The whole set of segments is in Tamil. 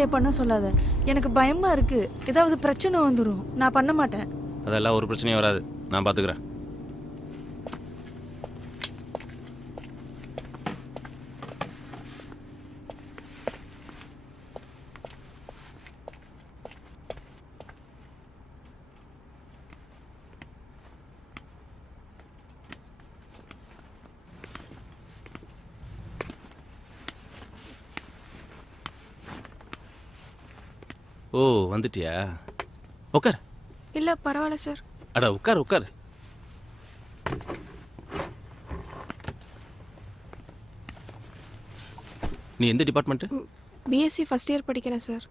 வேலையை பண்ண சொல்லாத. எனக்கு பயமா இருக்கு. ஏதாவது பிரச்சனை வந்துடும். நான் பண்ண மாட்டேன். அதெல்லாம் ஒரு பிரச்சனையும் வராது. நான் பார்த்துக்கிறேன். ஓ, வந்துட்டியா? உட்கார். இல்லை பரவாயில்ல சார். அட உட்கார் உட்கார். நீ எந்த டிபார்ட்மெண்ட்டு? பிஎஸ்சி ஃபர்ஸ்ட் இயர் படிக்கிறேன் சார்.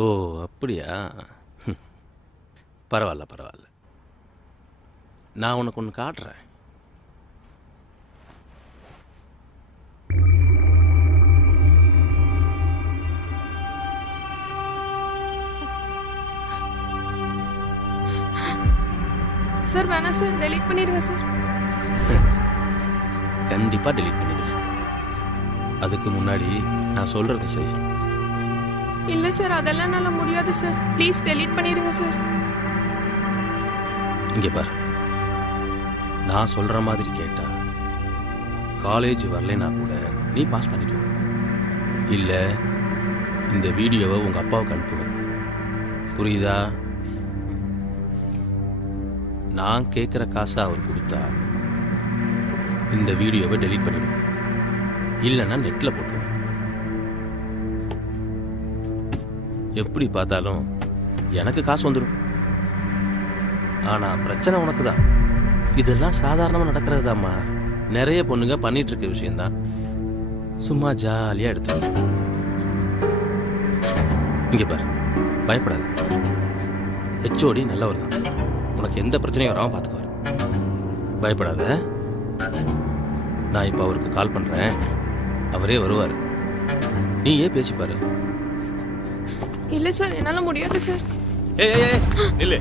ஓ அப்படியா? பரவாயில்ல பரவாயில்ல. நான் உனக்கு ஒன்று காட்டுறேன். சார் வேணாம் சார், டெலீட் பண்ணிடுங்க சார். கண்டிப்பாக டெலீட் பண்ணிடு. அதுக்கு முன்னாடி நான் சொல்கிறது செய். இல்லை சார், அதெல்லாம் என்னால் முடியாது சார். ப்ளீஸ் டெலீட் பண்ணிடுங்க சார். இங்கே பார், நான் சொல்கிற மாதிரி கேட்டா காலேஜ் வரலைன்னா கூட நீ பாஸ் பண்ணிடுவ. இல்லை இந்த வீடியோவை உங்கள் அப்பாவுக்கு அனுப்புவேன். புரியுதா? நான் கேட்குற காசை அவர் கொடுத்தா இந்த வீடியோவை டெலீட் பண்ணிடுவேன். இல்லைன்னா நெட்டில் போட்டுருவேன். எப்படி பார்த்தாலும் எனக்கு காசு வந்துடும். ஆனால் பிரச்சனை உனக்கு தான். இதெல்லாம் சாதாரணமாக நடக்கிறது தாம்மா. நிறைய பொண்ணுங்க பண்ணிட்டு இருக்க விஷயந்தான். சும்மா ஜாலியாக எடுத்து இங்கே பார், பயப்படாது. ஹெச்ஓடி நல்லவர் தான். உனக்கு எந்த பிரச்சனையும் வராமல் பார்த்துக்குவார். பயப்படாத. நான் இப்போ அவருக்கு கால் பண்ணுறேன். அவரே வருவார். நீயே பேசிப்பாரு. இல்லை சார், என்னால் முடியாது சார். ஏய் இல்லை,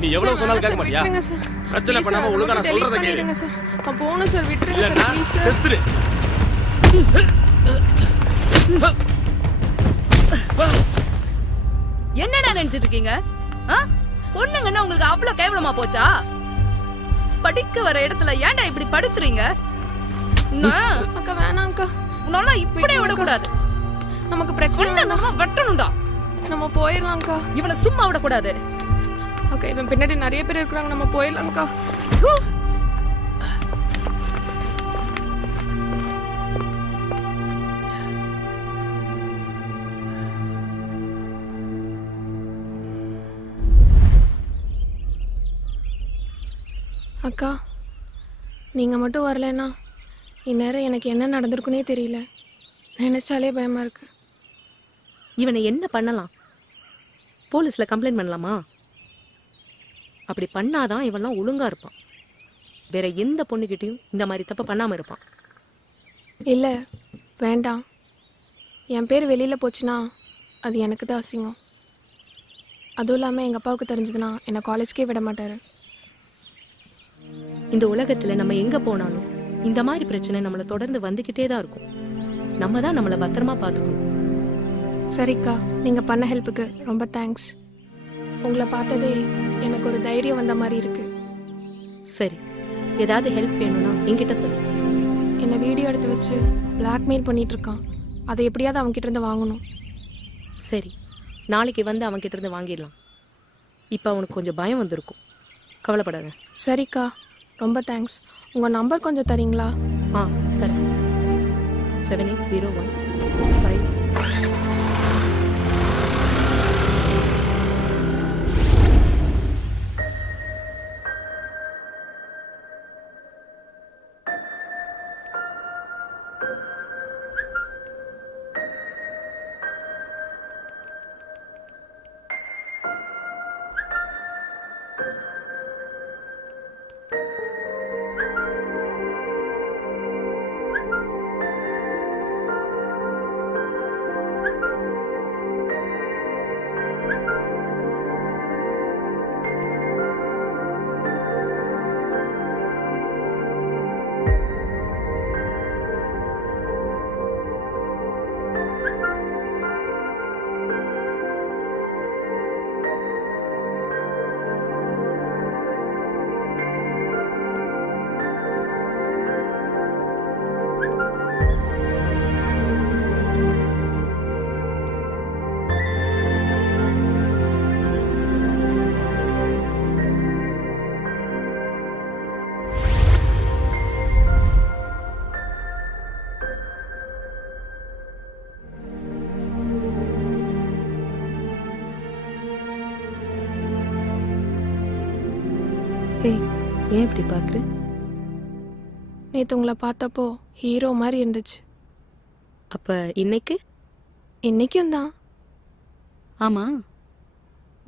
நீ எவ்வளவு சொன்னாலும் கேட்க மாட்டியா? பிரச்சனை பண்ணாம ஒழுங்கா நான் சொல்றத கேளுங்க சார். நான் போணும் சார், விட்டுருங்க சார் ப்ளீஸ் சார். செத்துரு. என்னடா நினைச்சிட்டு இருக்கீங்க? பொண்ணுங்கன்னா உங்களுக்கு அவ்வளவு கேவலமா போச்சா? படிக்க வர இடத்துல ஏன்டா இப்படி படுத்துறீங்க? அக்கா வேணாம் அக்கா. உன்னால இப்படியே விடக்கூடாது. நமக்கு பிரச்சனை நம்ம வெட்டணும்டா. நம்ம போயிடலாம் அக்கா. இவனை சும்மா விடக்கூடாது. அக்கா இவன் பின்னாடி நிறைய பேர் இருக்கிறாங்க. நம்ம போயிடலாம் அக்கா. அக்கா நீங்கள் மட்டும் வரலன்னா இந்நேரம் எனக்கு என்ன நடந்திருக்குன்னே தெரியல. நினைச்சாலே பயமாக இருக்கு. இவனை என்ன பண்ணலாம்? போலீஸில் கம்ப்ளைண்ட் பண்ணலாமா? அப்படி பண்ணாதான் இவன்லாம் ஒழுங்காக இருப்பான். வேற எந்த பொண்ணுக்கிட்டையும் இந்த மாதிரி தப்பை பண்ணாமல் இருப்பான். இல்லை வேண்டாம். என் பேர் வெளியில் போச்சுன்னா அது எனக்கு தான் அசிங்கம். அதுவும் இல்லாமல் எங்கள் அப்பாவுக்கு தெரிஞ்சதுன்னா என்னை காலேஜ்க்கே விட மாட்டார். இந்த உலகத்தில் நம்ம எங்கே போனாலும் இந்த மாதிரி பிரச்சனை நம்மளை தொடர்ந்து வந்துக்கிட்டே தான் இருக்கும். நம்ம தான் நம்மளை பத்திரமா பார்த்துக்கணும். சரிக்கா, நீங்கள் பண்ண ஹெல்ப்புக்கு ரொம்ப தேங்க்ஸ். உங்களை பார்த்ததே எனக்கு ஒரு தைரியம் வந்த மாதிரி இருக்கு. சரி, ஏதாவது ஹெல்ப் வேணும்னா என்கிட்ட சொல்லு. என்னை வீடியோ எடுத்து வச்சு பிளாக்மெயில் பண்ணிகிட்ருக்கான். அதை எப்படியாவது அவன்கிட்ட இருந்து வாங்கணும். சரி, நாளைக்கு வந்து அவன்கிட்ட இருந்து வாங்கிடலாம். இப்போ அவனுக்கு கொஞ்சம் பயம் வந்திருக்கும். கவலைப்படாத. சரிக்கா, ரொம்ப தேங்க்ஸ். உங்கள் நம்பர் கொஞ்சம் தரீங்களா? தரேன். 7801 5. ஏய் ஏன் இப்படி பார்க்குற? நேற்று உங்களை பார்த்தப்போ ஹீரோ மாதிரி இருந்துச்சு. அப்போ இன்னைக்கு? இன்னைக்கும் தான். ஆமாம்,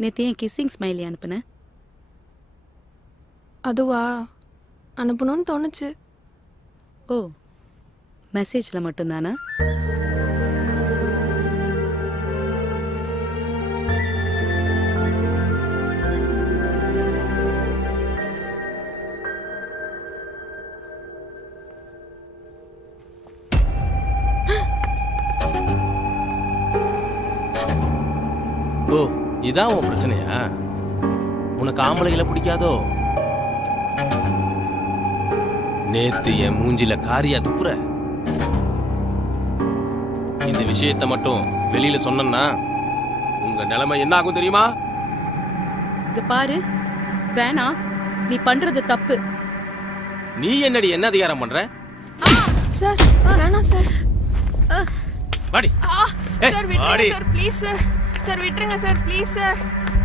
நேற்று ஏன் கிஸ்ஸிங் ஸ்மைலி அனுப்புனேன்? அதுவா, அனுப்பணும்னு தோணுச்சு. ஓ, மெசேஜில் மட்டும்தானா? ஓ, இதான் உன் பிரச்சனையா? உனக்கு ஆம்பளைகளை பிடிக்காதோ? நேத்து என் மூஞ்சில காரியா துப்புற. இந்த விஷயத்தை மட்டும் வெளியில சொன்னா உங்க நிலைமை என்ன ஆகும் தெரியுமா? இங்க பாரு, வேணாம், நீ பண்றது தப்பு. நீ என்னடி என்ன அதிகாரம் பண்ற? சார் வேணாம் சார். வாடி. சார் விட்டுருங்க சார், ப்ளீஸ் சார். சார் விட்டுருங்க சார், ப்ளீஸ் சார்.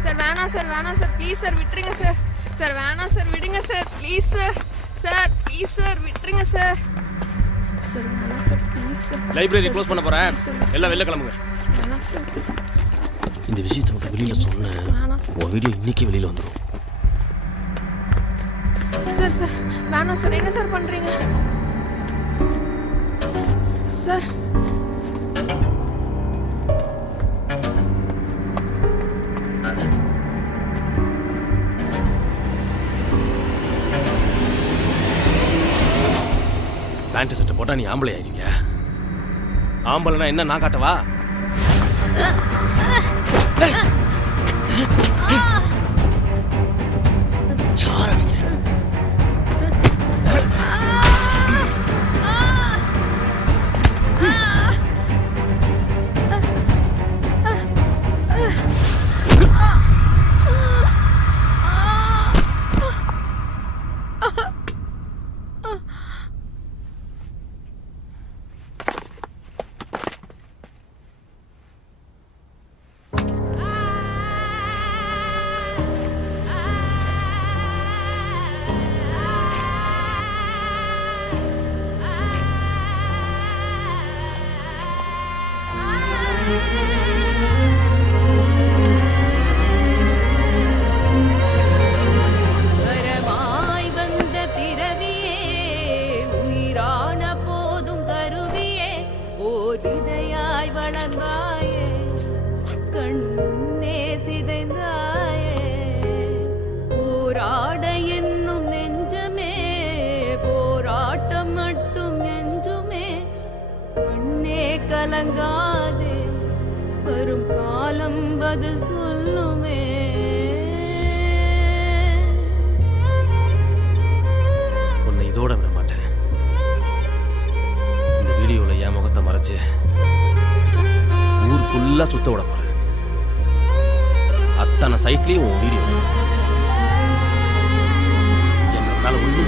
சார் வேணாம் சார், வேணாம் சார், ப்ளீஸ் சார் விட்டுருங்க சார். சார் வேணாம் சார், விடுங்க sir, please sir. Sir please sir விட்டுருங்க சார். சார் வேணாம் sir, please sir. Library close பண்ண போறேன், எல்லாம் வெளில கிளம்புங்க. வேணாம் சார். இந்த விஷயத்தை மட்டும் வெளியில சொன்னேன், உன் வீடியோ இன்னைக்கு வெளியில வந்துடும். சார் சார் வேணாம் சார். என்ன சார் பண்றீங்க சார்? பேண்ட் சட்டை போட்டா நீ ஆம்பளை ஆயிருங்க. ஆம்பளைனா என்ன நான் காட்டவா? கலங்காதே, வரும் காலம் பதில் சொல்லுமே. உன்னை இதோட விட மாட்டேன். இந்த வீடியோல என் முகத்தை மறைச்சு ஊர் ஃபுல்லா சுத்த விட போறேன். அத்தனை சைட்லயும் உன் வீடியோ என்னால ஒண்ணு.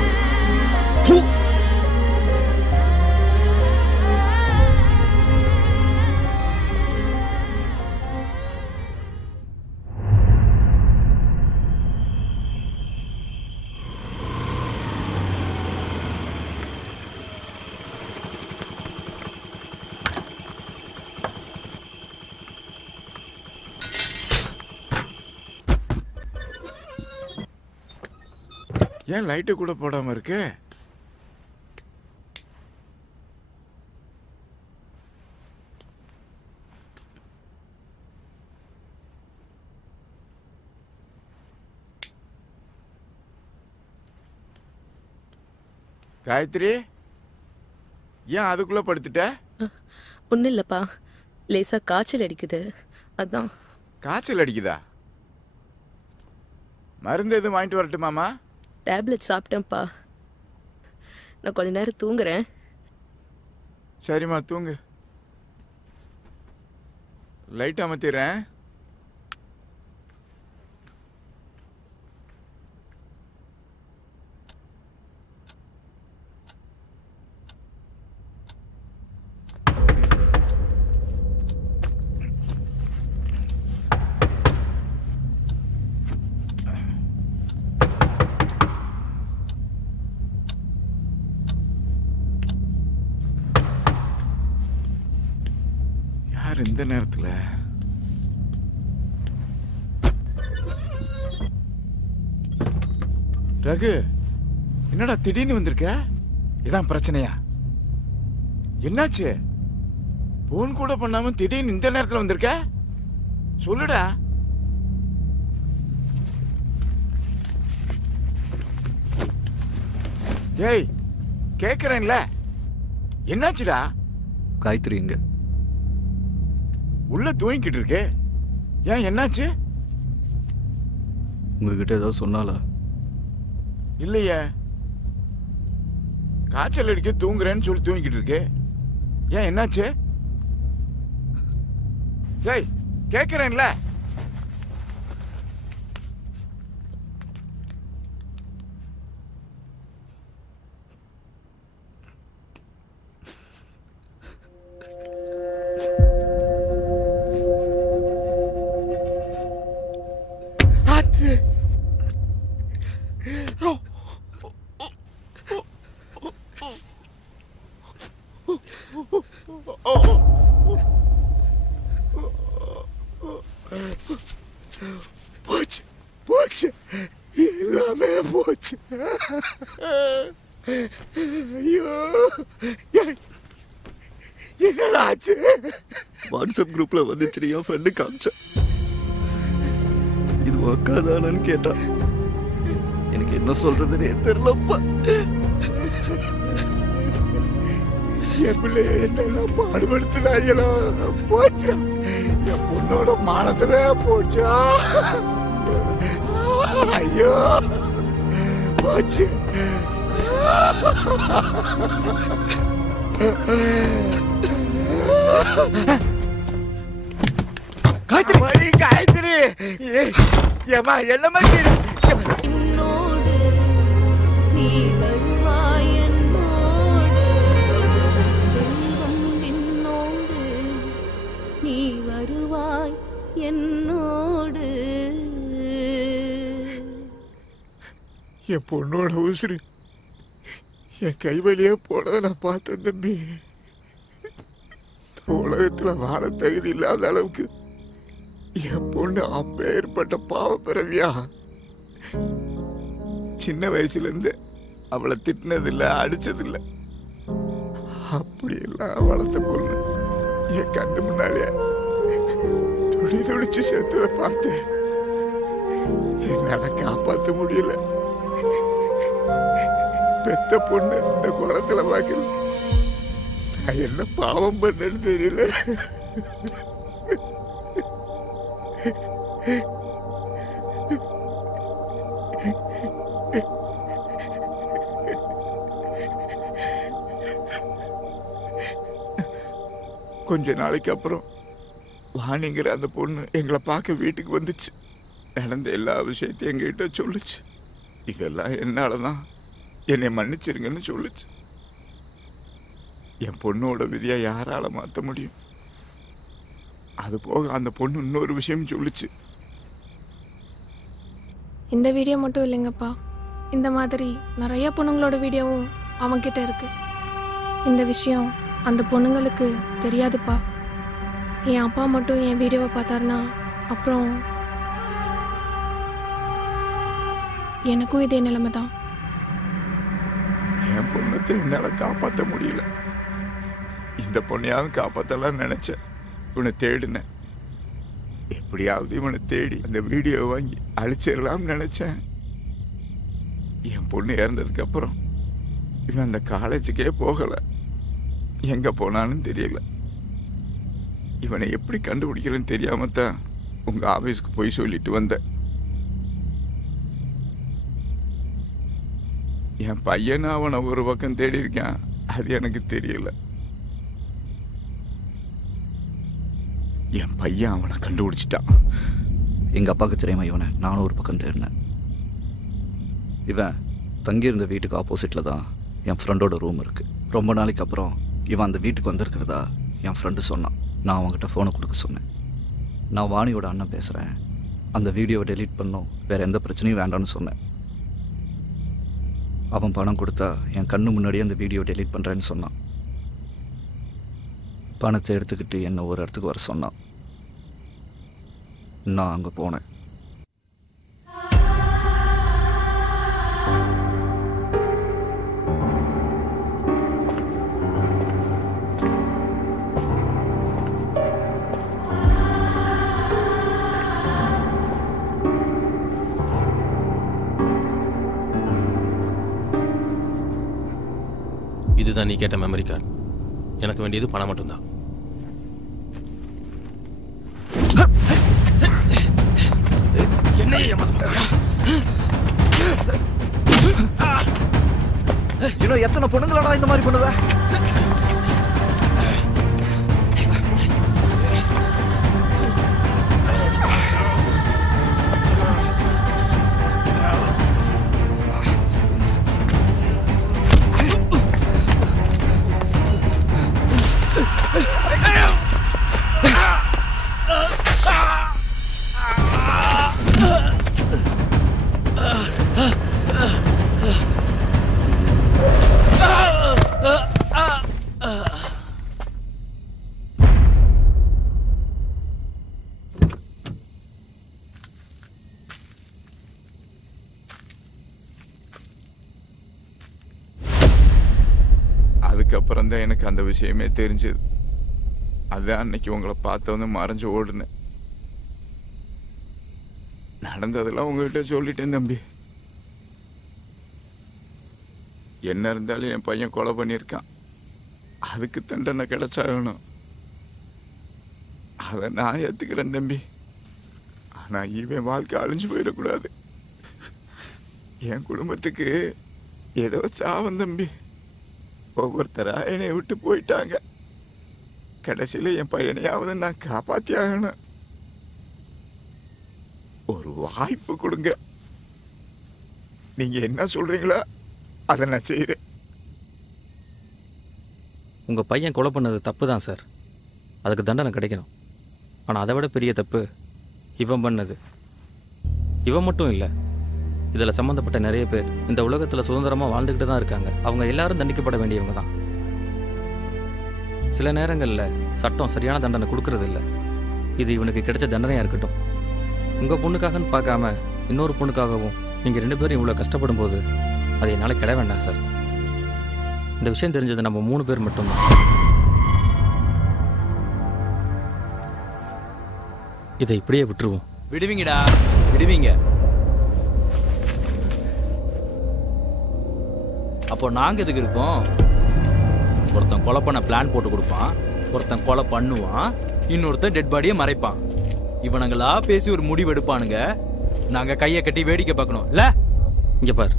ஏன் லைட்டு கூட போடாம இருக்கு? காயத்ரி, ஏன் அதுக்குள்ள படுத்துட்ட? ஒன்றும் இல்லைப்பா, லேசாக காய்ச்சல் அடிக்குது, அதான். காய்ச்சல் அடிக்குதா? மருந்து எதுவும் வாங்கிட்டு வரட்டுமாமா? டேப்லெட் சாப்பிட்டேன்ப்பா, நான் கொஞ்ச நேரம் தூங்குறேன். சரிம்மா, தூங்கு. லைட் அமர்த்திடுறேன். இந்த நேரத்தில் ரகு, என்னடா திடீர்னு வந்திருக்க? இதான் பிரச்சனையா? என்னாச்சு? போன் கூட பண்ணாம திடீர்னு இந்த நேரத்தில் வந்திருக்க? சொல்லுடா. ஏய், கேக்குறேன்ல, என்னாச்சுடா? காயத்ரி எங்க? உள்ள தூங்கிக்கிட்டு இருக்கே. ஏன், என்னாச்சு? உங்ககிட்ட ஏதாவது சொன்னாலா? இல்லையே, காய்ச்சல் அடிக்க தூங்குறேன்னு சொல்லி தூங்கிக்கிட்டு இருக்கே. ஏன், என்னாச்சு? ஏய், கேக்குறேன்ல. போச்சு போச்சு, எல்லாமே போச்சு. ஐயோ, என்னடா ஆச்சு? வாட்ஸ்அப் குரூப்ல வந்துச்சு, என் ஃப்ரெண்டு காமிச்சேன். இது உக்காதானு கேட்டா எனக்கு என்ன சொல்றதுன்னே தெரியலப்பா. என் பிள்ளைய என்னெல்லாம் பாடுபடுத்தினாங்களோ, போச்சா. என் பொண்ணோட மானத்திலே போச்சா. ஐயோ, போச்சு. காயத்ரி, காயத்ரி, ஏமா என்னமா என்னோடு நீ வருவாய், என்னோடு தெய்வம் என்னோடு நீ வருவாய், என்னோடு. என் பொண்ணோட உசுறு என் கைவலியே போனதை நான் பார்த்தேன் தம்பி. உலகத்துல வாழ தகுதி இல்லாத அளவுக்கு என் பொண்ணு அப்பேற்பட்ட பாவ பிறவியா. சின்ன வயசுல இருந்து அவளை திட்டினதில்லை, அடிச்சதில்லை. அப்படியெல்லாம் வளர்த்த பொண்ணு என் கண்ணு முன்னாலே துடி துடிச்சு செத்ததை பார்த்தேன். என்னால காப்பாற்ற முடியல. பெத்த பொண்ணு இந்த குளத்துல பார்க்கல. நான் என்ன பாவம் பண்ணேன்னு தெரியல. கொஞ்ச நாளைக்கு அப்புறம் வாணிங்கிற அந்த பொண்ணு எங்களை பார்க்க வீட்டுக்கு வந்துச்சு. நடந்த எல்லா விஷயத்தையும் எங்ககிட்ட சொல்லுச்சு. இதெல்லாம் என்னாலதான், என்னை மன்னிச்சிருங்கன்னு சொல்லுச்சு. என் பொண்ணோட விதியை யாரால மாற்ற முடியும்? அது போக அந்த பொண்ணு இன்னொரு விஷயம் சொல்லுச்சு. இந்த வீடியோ மட்டும் இல்லைங்கப்பா, இந்த மாதிரி நிறைய பொண்ணுங்களோட வீடியோவும் அவன்கிட்ட இருக்கு. இந்த விஷயம் அந்த பொண்ணுங்களுக்கு தெரியாதுப்பா. என் அப்பா மட்டும் என் வீடியோவை பார்த்தாருன்னா அப்புறம் எனக்கும் இதே நிலைமை தான். என் பொண்ணத்தை என்னால காப்பாற்ற முடியல. இந்த பொண்ணையாவது காப்பாற்றலாம் நினைச்சேன். இவனை தேடினேன். எப்படியாவது இவனை தேடி அந்த வீடியோ வாங்கி அழிச்சிடலாம்னு நினைச்சேன். என் பொண்ணு இறந்ததுக்கு அப்புறம் இவன் அந்த காலேஜுக்கே போகல. எங்க போனான்னு தெரியல. இவனை எப்படி கண்டுபிடிக்கிறேன்னு தெரியாம தான் உங்க ஆபீஸ்க்கு போய் சொல்லிட்டு வந்தேன். என் பையனை அவனை ஒரு பக்கம் தேடி இருக்கான், அது எனக்கு தெரியல. என் பையன் அவனை கண்டுபிடிச்சிட்டான். எங்கள் அப்பாவுக்கு தெரியாம இவனை நானும் ஒரு பக்கம் தேடினேன். இவன் தங்கியிருந்த வீட்டுக்கு ஆப்போசிட்டில் தான் என் ஃப்ரெண்டோட ரூம் இருக்குது. ரொம்ப நாளைக்கு அப்புறம் இவன் அந்த வீட்டுக்கு வந்திருக்கிறதா என் ஃப்ரெண்டு சொன்னான். நான் அவங்ககிட்ட ஃபோனை கொடுக்க சொன்னேன். நான் வாணியோட அண்ணன் பேசுகிறேன், அந்த வீடியோவை டெலீட் பண்ணோம், வேறு எந்த பிரச்சனையும் வேண்டாம்னு சொன்னேன். அவன் பணம் கொடுத்தா என் கண்ணு முன்னாடியே அந்த வீடியோ டெலீட் பண்ணுறேன்னு சொன்னான். பணத்தை எடுத்துக்கிட்டு என்னை ஒரு இடத்துக்கு வர சொன்னான். நான் அங்கே போனேன். இதுதான் நீ கேட்ட மெமரி கார்டு. எனக்கு வேண்டியது பணம் மட்டும்தான். இன்னும் எத்தனை பொண்ணுங்களா இந்த மாதிரி பண்ணுவ? அதுக்கப்புறம் தான் எனக்கு அந்த விஷயமே தெரிஞ்சது. அதான் அன்னைக்கு உங்களை பார்த்தவங்க மறைஞ்சு ஓடுனேன். நடந்ததெல்லாம் உங்ககிட்ட சொல்லிட்டேன் தம்பி. என்ன இருந்தாலும் என் பையன் கொலை பண்ணியிருக்கான். அதுக்கு தண்டனை கிடைச்சாகணும். அதை நான் ஏற்றுக்கிறேன் தம்பி. ஆனால் இவன் வாழ்க்கை அழிஞ்சு போயிடக்கூடாது. என் குடும்பத்துக்கு ஏதோ சாவம் தம்பி. ஒவ்வொருத்தரா என்னை விட்டு போயிட்டாங்க. கடைசியில் என் பையனையாவது நான் காப்பாற்றி ஆகணும். ஒரு வாய்ப்பு கொடுங்க. நீங்க என்ன சொல்றீங்களோ அதை நான் செய்கிறேன். உங்கள் பையன் கொலை பண்ணது தப்பு தான் சார். அதுக்கு தண்டனை கிடைக்கணும். ஆனால் அதை விட பெரிய தப்பு இவன் பண்ணது. இவன் மட்டும் இல்லை, இதில் சம்மந்தப்பட்ட நிறைய பேர் இந்த உலகத்தில் சுதந்திரமாக வாழ்ந்துக்கிட்டு தான் இருக்காங்க. அவங்க எல்லாரும் தண்டிக்கப்பட வேண்டியவங்க தான். சில நேரங்களில் சட்டம் சரியான தண்டனை கொடுக்கறது இல்லை. இது இவனுக்கு கிடைச்ச தண்டனையாக இருக்கட்டும். உங்கள் பொண்ணுக்காகன்னு பார்க்காம இன்னொரு பொண்ணுக்காகவும் நீங்கள் 2 பேரும் இவ்வளோ கஷ்டப்படும் போது அதை என்னால் கிட வேண்டாம் சார். இந்த விஷயம் தெரிஞ்சது நம்ம 3 பேர் மட்டும்தான். இதை இப்படியே விட்டுருவோம். விடுவீங்கடா, விடுவீங்க. அப்போ நாங்கள் எதுக்கு இருக்கோம்? ஒருத்தன் கொலை பண்ண பிளான் போட்டு கொடுப்பான், ஒருத்தன் கொலை பண்ணுவான், இன்னொருத்தன் டெட் பாடியை மறைப்பான். இவனுங்களா பேசி ஒரு முடிவு எடுப்பானுங்க. நாங்கள் கையை கட்டி வேடிக்கை பார்க்கணும் இல்லை? இங்கே பார்,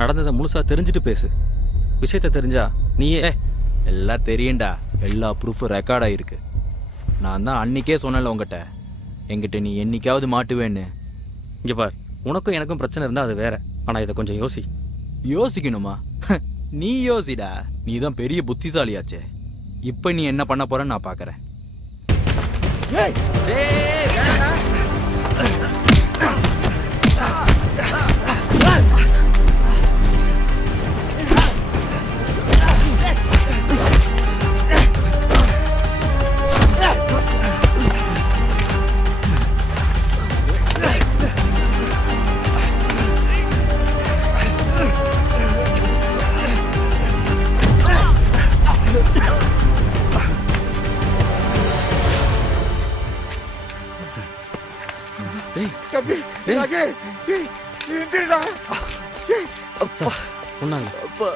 நடந்ததை முழுசாக தெரிஞ்சுட்டு பேசு. விஷயத்தை தெரிஞ்சா நீயே எல்லாம் தெரியும்டா. எல்லா ப்ரூஃபும் ரெக்கார்ட் ஆகிருக்கு. நான் தான் அன்றைக்கே சொன்னல உங்ககிட்ட, என்கிட்ட நீ என்னைக்காவது மாட்டுவேன்னு. இங்கே பார், உனக்கும் எனக்கும் பிரச்சனை இருந்தால் அது வேற. ஆனால் இதை கொஞ்சம் யோசி. யோசிக்கணுமா? நீ யோசிடா, நீ தான் பெரிய புத்திசாலியாச்சே. இப்போ நீ என்ன பண்ண போறன்னு நான் பார்க்குறேன்.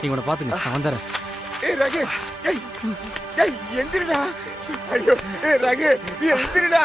நீ உன்னை பார்த்துங்க, நான் வந்துடுறேன். எந்திரடா. ஐயோ ரகு, எந்திரடா.